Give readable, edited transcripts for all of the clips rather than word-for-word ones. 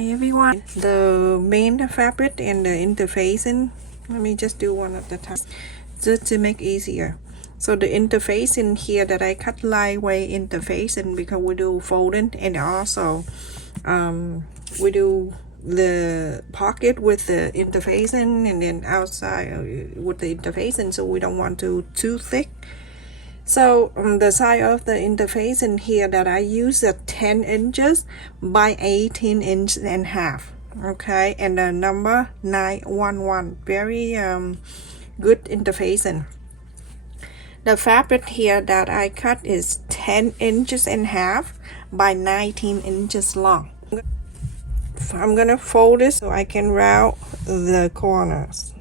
Hi everyone. The main fabric and the interfacing, let me just do one at a time just to make easier. So the interfacing here that I cut lightweight interfacing because we do folding, and also we do the pocket with the interfacing and then outside with the interfacing, so we don't want to too thick. So the size of the interface in here that I use is 10 inches by 18 inches and half. Okay, and the number 911, very good interfacing. The fabric here that I cut is 10 inches and half by 19 inches long. I'm gonna fold this so I can round the corners.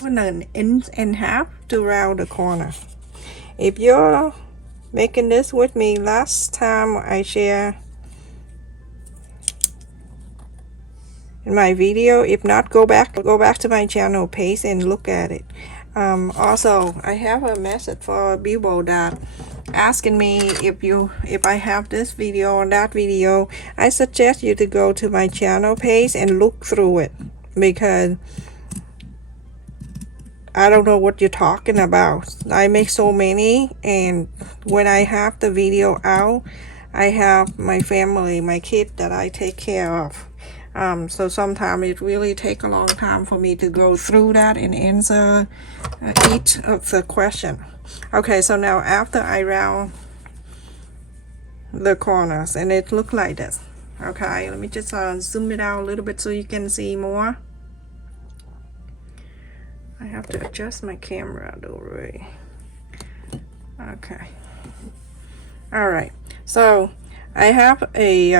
1 inch and half to round the corner. If you're making this with me last time I share in my video, if not, go back to my channel page and look at it. Also, I have a message for people that asking me if I have this video or that video. I suggest you to go to my channel page and look through it, because I don't know what you're talking about. I make so many, and when I have the video out, I have my family, my kid that I take care of. So sometimes it really takes a long time for me to go through that and answer each of the question. Okay, so now after I round the corners, and it look like this. Okay, let me just zoom it out a little bit so you can see more. I have to adjust my camera though, right? Okay. All right. So I have a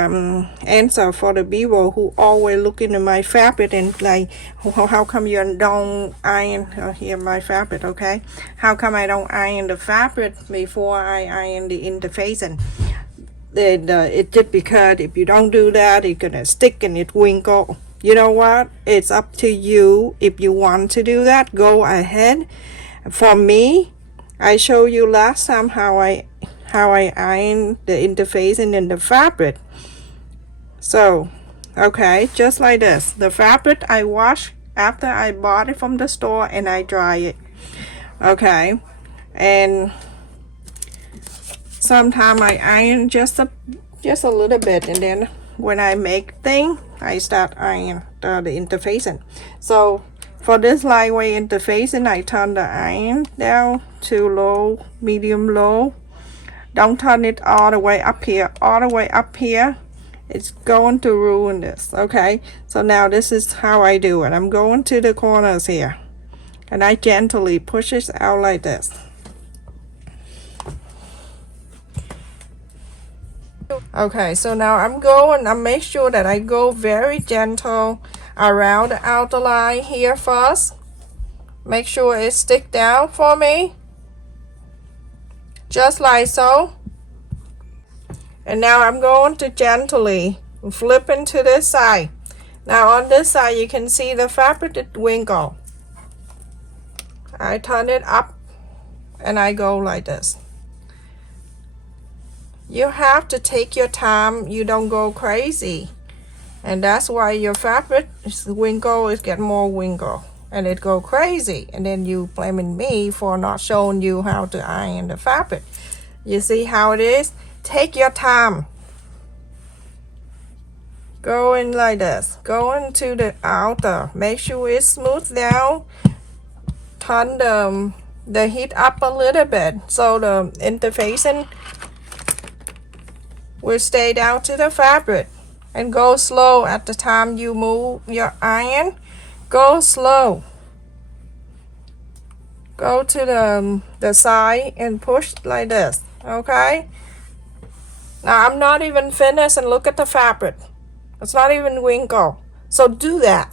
answer for the people who always look into my fabric and like, how come you don't iron here my fabric? Okay. How come I don't iron the fabric before I iron the interfacing? It's just because if you don't do that, it's gonna stick and it wrinkle. You know what? It's up to you. If you want to do that, go ahead. For me, I showed you last time how I iron the interfacing in the fabric. So, okay, just like this. The fabric I wash after I bought it from the store and I dry it. Okay, and sometimes I iron just a little bit, and then when I make thing, I start iron the interfacing. So for this lightweight interfacing, I turn the iron down to low, medium low. Don't turn it all the way up here. All the way up here, it's going to ruin this. Okay, so now this is how I do it. I'm going to the corners here, and I gently push it out like this. Okay, so now I make sure that I go very gentle around the outer line here first. Make sure it stick down for me, just like so. And now I'm going to gently flip into this side. Now on this side you can see the fabric that wrinkle. I turn it up and I go like this. You have to take your time. You don't go crazy, and that's why your fabric is wrinkle. It get more wrinkle and it go crazy, and then you blaming me for not showing you how to iron the fabric. You see how it is? Take your time. Go in like this. Go into the outer. Make sure it's smooth down. Turn the heat up a little bit so the interfacing will stay down to the fabric, and go slow at the time you move your iron. Go slow. Go to the side and push like this. Okay, now I'm not even finished, and look at the fabric. It's not even wrinkle. So do that.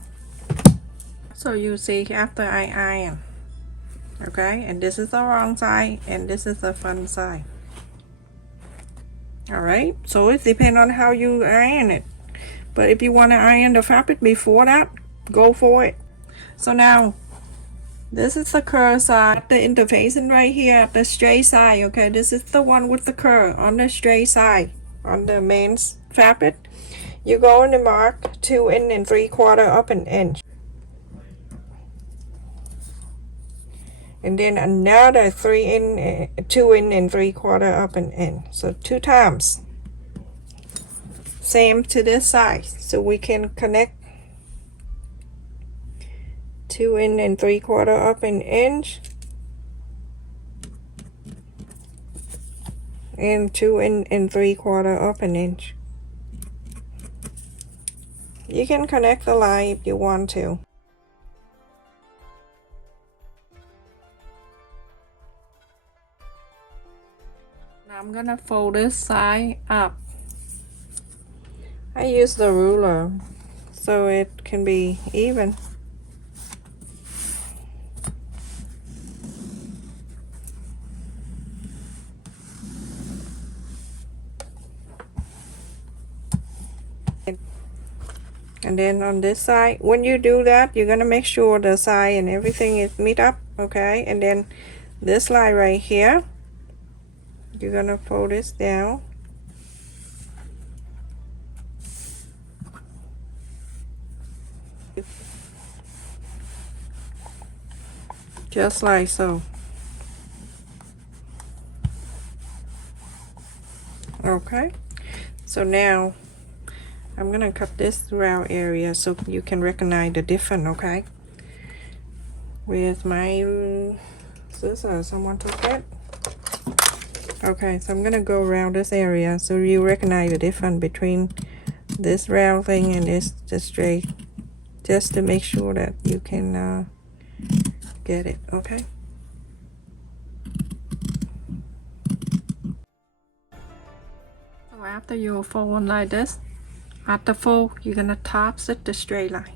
So you see after I iron, okay, and this is the wrong side and this is the front side. Alright, so it depends on how you iron it. But if you want to iron the fabric before that, go for it. So now, this is the curve side, the interfacing right here, the straight side, okay? This is the one with the curve on the straight side, on the main fabric. you're going to mark 2 3/4 up an inch, and then another 2 3/4 up an inch, so 2 times. Same to this side, so we can connect 2 3/4 up an inch and 2 3/4 up an inch. You can connect the line if you want to. Now I'm gonna fold this side up. I use the ruler so it can be even. And then on this side, when you do that, you're gonna make sure the side and everything is meet up, okay? And then this line right here, you're gonna fold this down. Just like so. Okay, so now I'm gonna cut this round area so you can recognize the difference, okay? With my scissors, someone took it. Okay, so I'm gonna go around this area so you recognize the difference between this round thing and this straight, just to make sure that you can get it, okay? So after you fold like this, at the fold, you're gonna top it the straight line.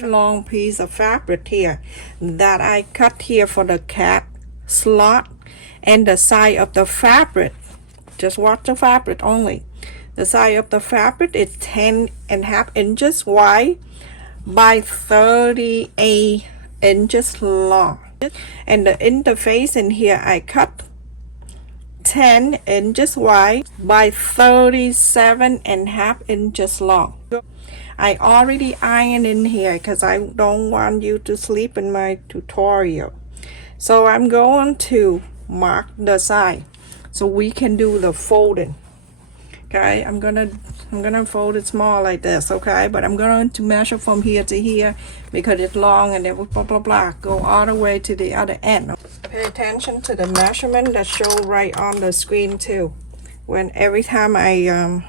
Long piece of fabric here that I cut here for the cap slot, and the side of the fabric, just watch the fabric only. The side of the fabric is 10.5 inches wide by 38 inches long, and the interface in here I cut 10 inches wide by 37.5 inches long. I already ironed in here because I don't want you to sleep in my tutorial. So I'm going to mark the side so we can do the folding. Okay, I'm gonna fold it small like this, okay, but I'm going to measure from here to here because it's long, and then blah blah blah go all the way to the other end. Pay attention to the measurement that show right on the screen too when every time I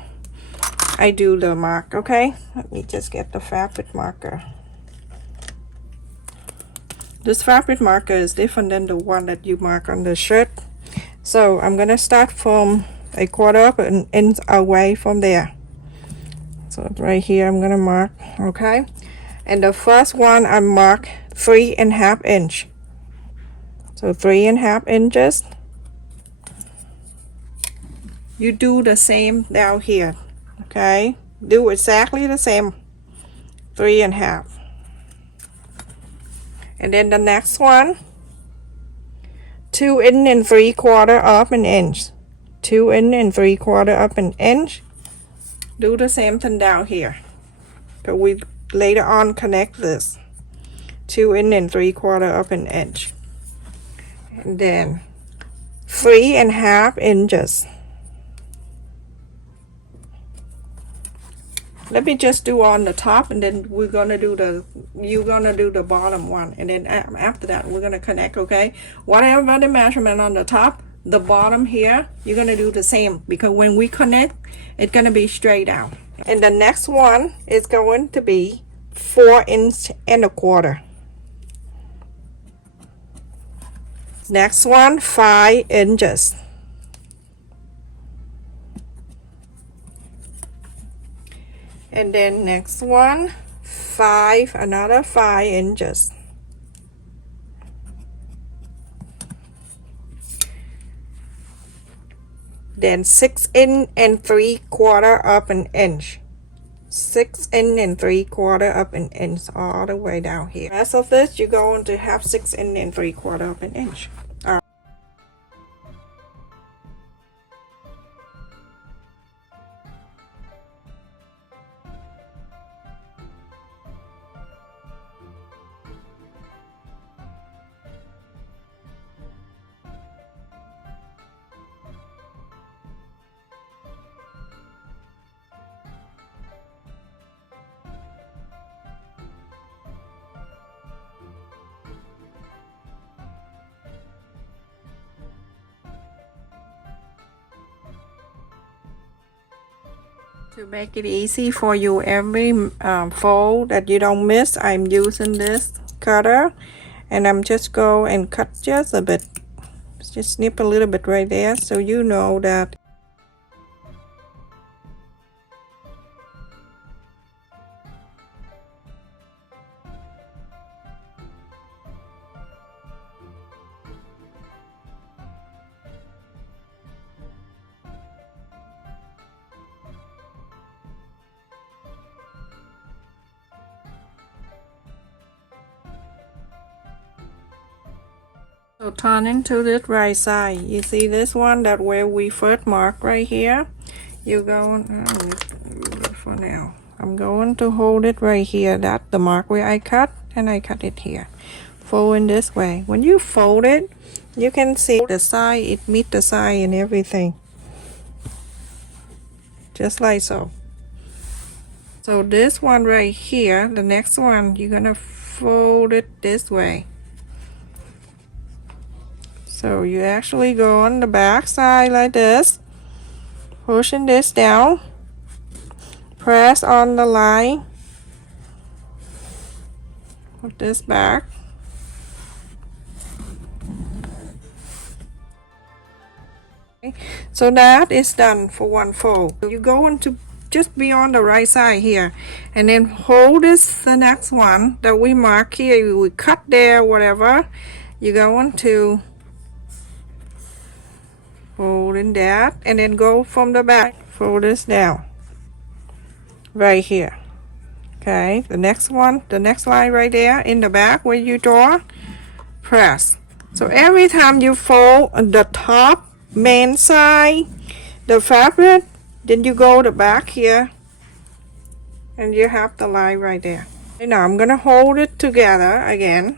do the mark. Okay, let me just get the fabric marker. This fabric marker is different than the one that you mark on the shirt, so I'm gonna start from 1/4 of an inch away from there. So right here I'm gonna mark, okay, and the first one I mark 3.5 inch, so 3.5 inches. You do the same down here, okay, do exactly the same, 3.5. And then the next one, 2 3/4 up an inch, 2 3/4 up an inch. Do the same thing down here, but we later on connect this. 2 3/4 up an inch, and then 3.5 inches. Let me just do on the top, and then you're gonna do the bottom one, and then after that we're gonna connect, okay? Whatever the measurement on the top, the bottom here, you're gonna do the same, because when we connect, it's gonna be straight out. And the next one is going to be 4.25 inches. Next one, 5 inches. And then next one, another 5 inches. Then 6 3/4 up an inch. 6 3/4 up an inch all the way down here. The rest of this, you're going to have 6 3/4 up an inch. To make it easy for you, every fold that you don't miss, I'm using this cutter, and I'm just go and cut just a bit, just snip a little bit right there, so you know that. So turn into the right side. You see this one, that where we first mark right here. You go for now. I'm going to hold it right here. That's the mark where I cut, and I cut it here. Fold in this way. When you fold it, you can see the side. It meets the side and everything. Just like so. So this one right here, the next one, you're gonna fold it this way. So you actually go on the back side like this, pushing this down, press on the line, put this back. Okay. So that is done for one fold. You go into just be on the right side here, and then hold this, the next one that we mark here, we cut there, whatever. You go into fold in that, and then go from the back, fold this down right here. Okay, the next one, the next line right there in the back where you draw, press. So every time you fold on the top main side the fabric, then you go the back here, and you have the line right there. Okay, now I'm gonna hold it together again.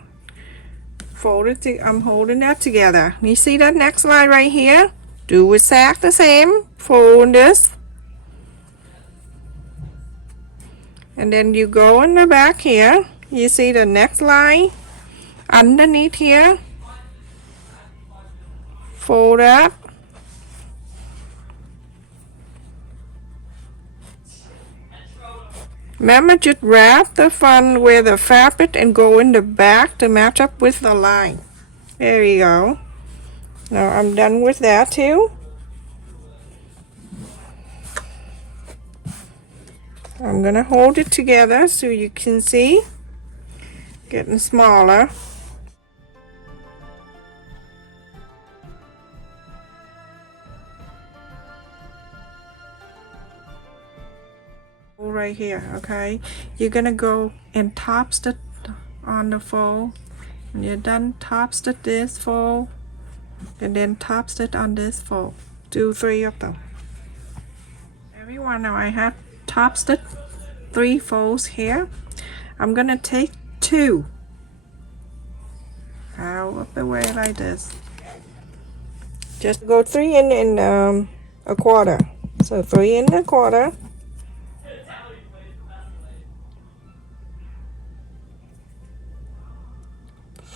Fold it I'm holding that together. You see that next line right here? Do exact the same. Fold this, and then you go in the back here. You see the next line underneath here. Fold that. Remember, just wrap the front with the fabric and go in the back to match up with the line. There you go. Now I'm done with that too. I'm gonna hold it together so you can see. Getting smaller. Right here, okay? You're gonna go and top stitch on the fold. When you're done, top stitch this fold, and then top stitch on this fold. Do 3 of them. Everyone, now I have top stitch 3 folds here. I'm gonna take 2 out of the way like this. Just go 3 in a quarter. So 3 in a quarter.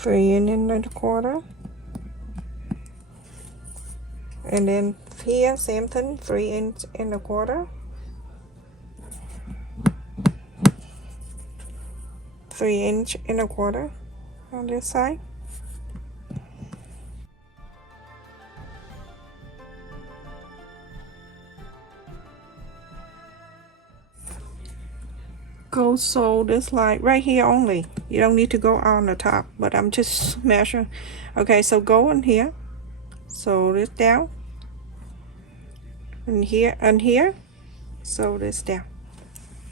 3 in a quarter, and then here same thing, 3 in a quarter, 3 inch in a quarter on this side. Go sew this line right here only. You don't need to go on the top, but I'm just measuring. Okay, so go in here, sew this down, and here, sew this down.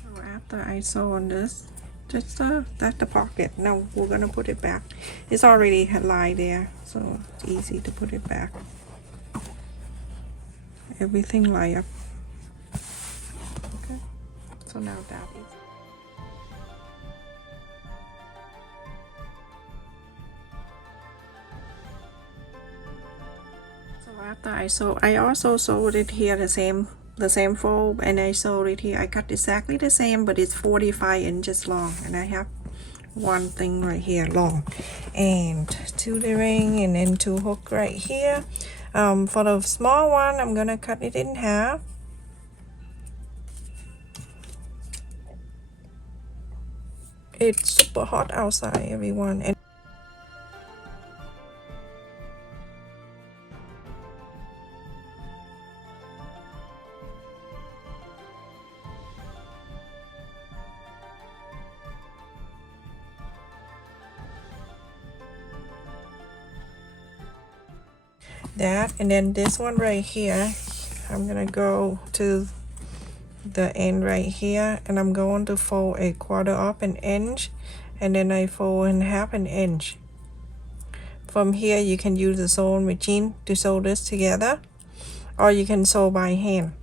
So after I sew on this, just that's the pocket. Now we're gonna put it back. It's already a line there, so it's easy to put it back. Everything line up. Okay, so now that is. After I also sewed it here the same fold, and I sewed it here. I cut exactly the same, but it's 45 inches long, and I have one thing right here long, and 2 the ring, and then 2 hook right here. For the small one, I'm gonna cut it in half. It's super hot outside, everyone. And that, and then this one right here, I'm gonna go to the end right here, and I'm going to fold a quarter up an inch, and then I fold in half an inch. From here you can use the sewing machine to sew this together, or you can sew by hand.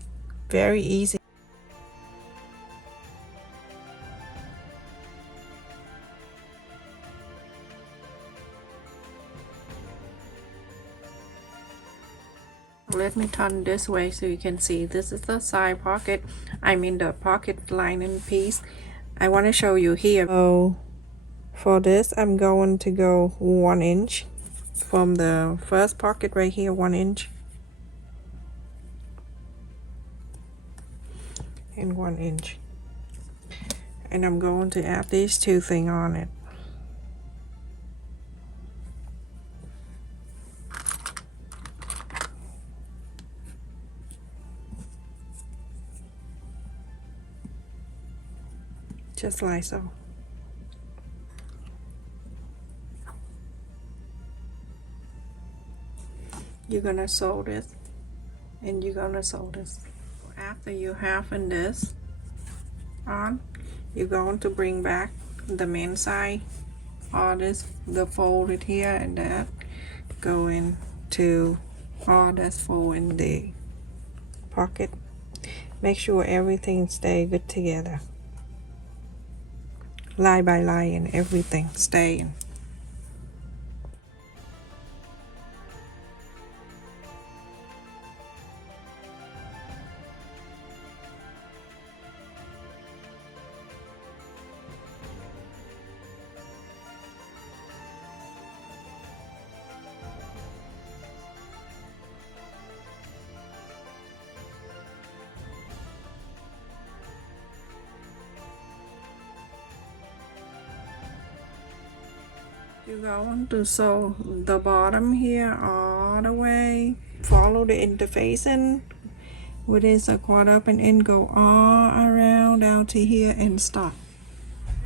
Very easy. Let me turn this way so you can see. This is the side pocket, I mean the pocket lining piece. I want to show you here. So for this I'm going to go 1 inch from the first pocket right here, 1 inch and 1 inch, and I'm going to add these two things on it. Just like so. You're gonna sew this, and you're gonna sew this. After you have this on, you're going to bring back the main side, all this, the folded here and that, go into all that's fold in the pocket. Make sure everything stay good together. Line by line and everything stay in. You're going to sew the bottom here all the way. Follow the interfacing, which is a quarter up and in, go all around down to here and stop.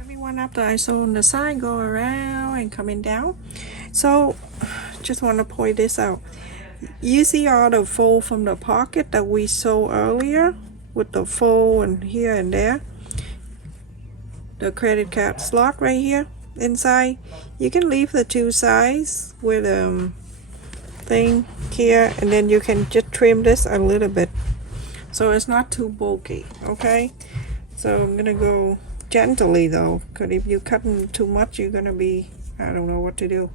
Everyone after I sew on the side, go around and coming down. So just want to point this out. You see all the fold from the pocket that we sewed earlier with the fold and here and there. The credit card slot right here inside. You can leave the two sides with thing here, and then you can just trim this a little bit so it's not too bulky. Okay, so I'm gonna go gently though, because if you cut too much you're gonna be, I don't know what to do.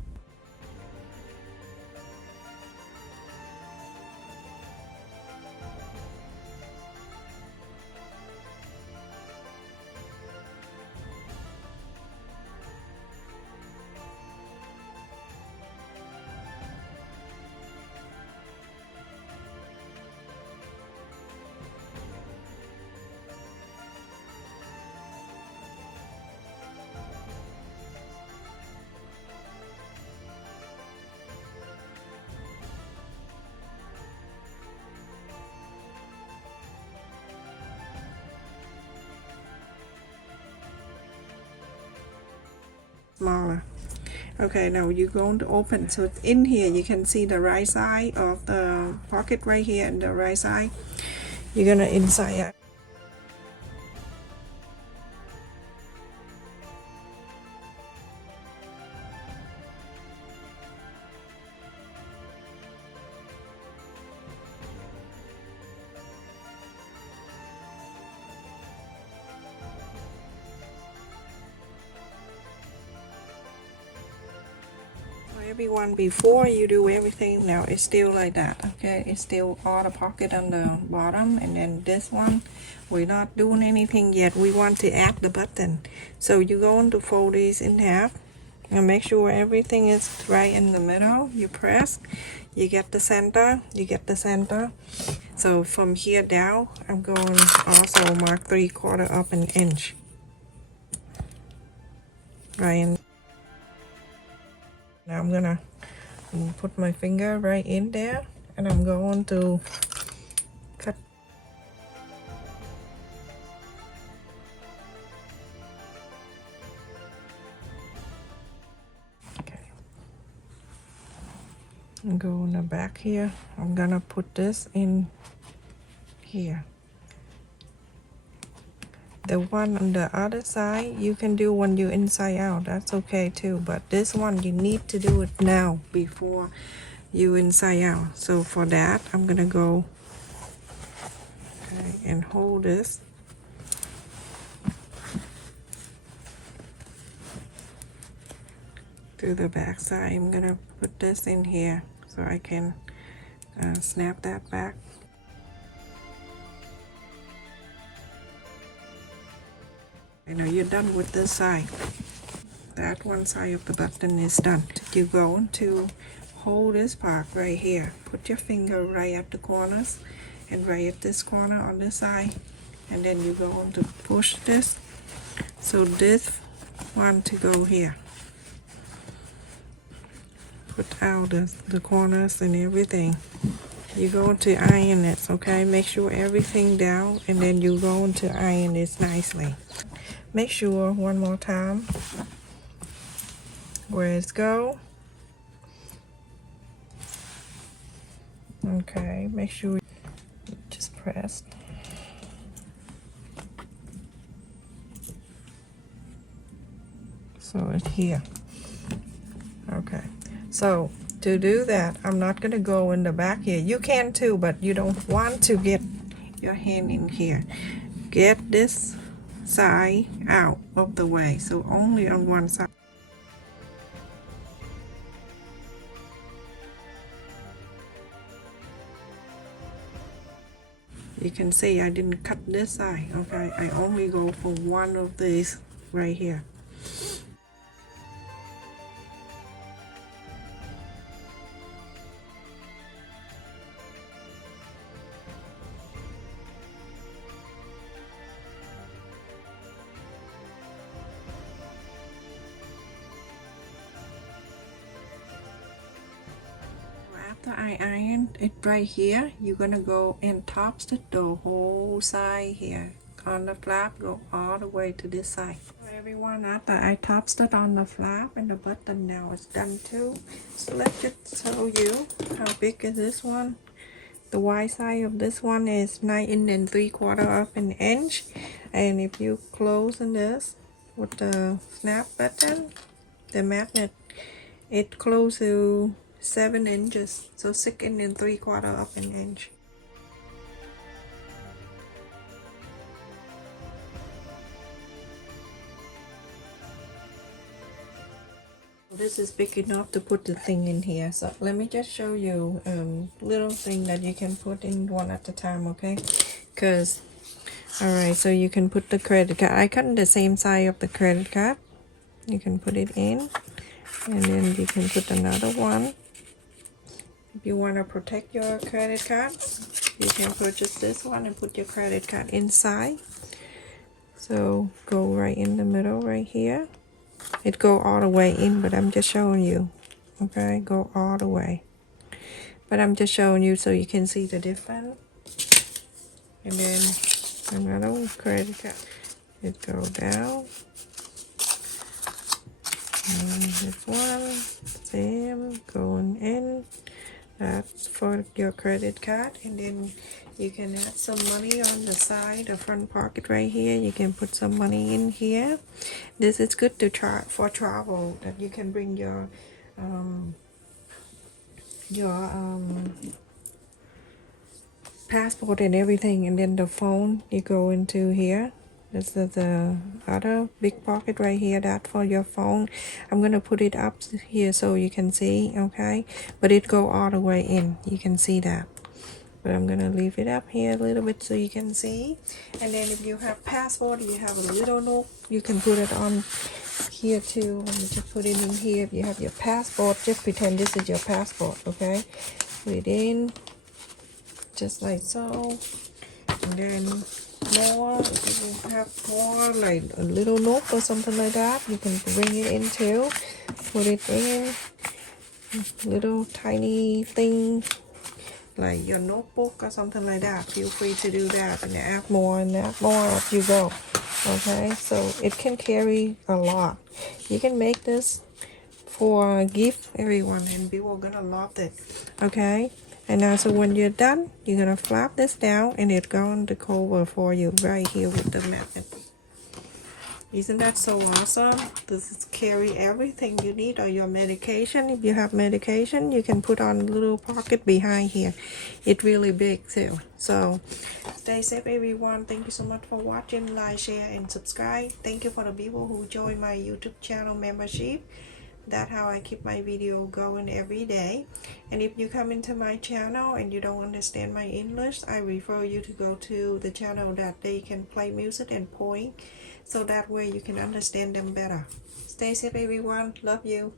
Smaller. Okay, now you're going to open, so it's in here you can see the right side of the pocket right here, and the right side you're gonna inside it. Everyone, before you do everything, now it's still like that. Okay, it's still all the pocket on the bottom, and then this one we're not doing anything yet. We want to add the button, so you're going to fold these in half and make sure everything is right in the middle. You press, you get the center, you get the center. So from here down I'm going also mark 3/4 up an inch. right in. Now I'm gonna put my finger right in there, and I'm going to cut. Okay. And go in the back here. I'm gonna put this in here. The one on the other side, you can do when you're inside out. That's okay too. But this one, you need to do it now before you inside out. So for that, I'm gonna go and hold this. To the back side, I'm gonna put this in here so I can snap that back. I know you're done with this side. That one side of the button is done. You're going to hold this part right here. Put your finger right at the corners and right at this corner on this side, and then you're going to push this. So this one to go here. Put out the corners and everything. You're going to iron this, okay? Make sure everything down, and then you're going to iron this nicely. Make sure one more time where it's go. Okay, make sure you just press. So it's here. Okay, so to do that, I'm not gonna go in the back here. You can too, but you don't want to get your hand in here. Get this side out of the way, so only on one side. You can see I didn't cut this side, okay? I only go for one of these right here. After I ironed it right here, you're gonna go and topstitch the whole side here on the flap. Go all the way to this side. So everyone, after I topstitched on the flap and the button, now it's done too. So let's just show you how big is this one. The wide side of this one is 9 3/4 of an inch, and if you close in this with the snap button, the magnet, it closes to 7 inches, so 6 3/4 of an inch. This is big enough to put the thing in here. So let me just show you little thing that you can put in one at a time, okay? Because all right, so you can put the credit card. I cut the same size of the credit card. You can put it in, and then you can put another one. If you want to protect your credit card, you can purchase this one and put your credit card inside. So go right in the middle right here. It go all the way in, but I'm just showing you. Okay, go all the way. But I'm just showing you so you can see the difference. And then another credit card. It go down. And this one, same, going in. That's for your credit card. And then you can add some money on the side, the front pocket right here. You can put some money in here. This is good to try for travel, that you can bring your passport and everything, and then the phone you go into here. This is the other big pocket right here, that for your phone. I'm gonna put it up here so you can see, okay? But it go all the way in, you can see that. But I'm gonna leave it up here a little bit so you can see. And then if you have passport, you have a little note, you can put it on here too. Let me just put it in here. If you have your passport, just pretend this is your passport, okay? Put it in just like so, and then more, if you have more like a little note or something like that, you can bring it in too. Put it in little tiny thing like your notebook or something like that. Feel free to do that and add more as you go. Okay, so it can carry a lot. You can make this for a gift everyone, and people are gonna love it. Okay, and now so when you're done, you're gonna flap this down and it's going to cover for you right here with the magnet. Isn't that so awesome? This is carry everything you need, or your medication. If you have medication, you can put on a little pocket behind here. It's really big too. So stay safe everyone. Thank you so much for watching. Like, share and subscribe. Thank you for the people who join my YouTube channel membership. That's how I keep my video going every day. And if you come into my channel and you don't understand my English, I refer you to go to the channel that they can play music and point, so that way you can understand them better. Stay safe everyone. Love you.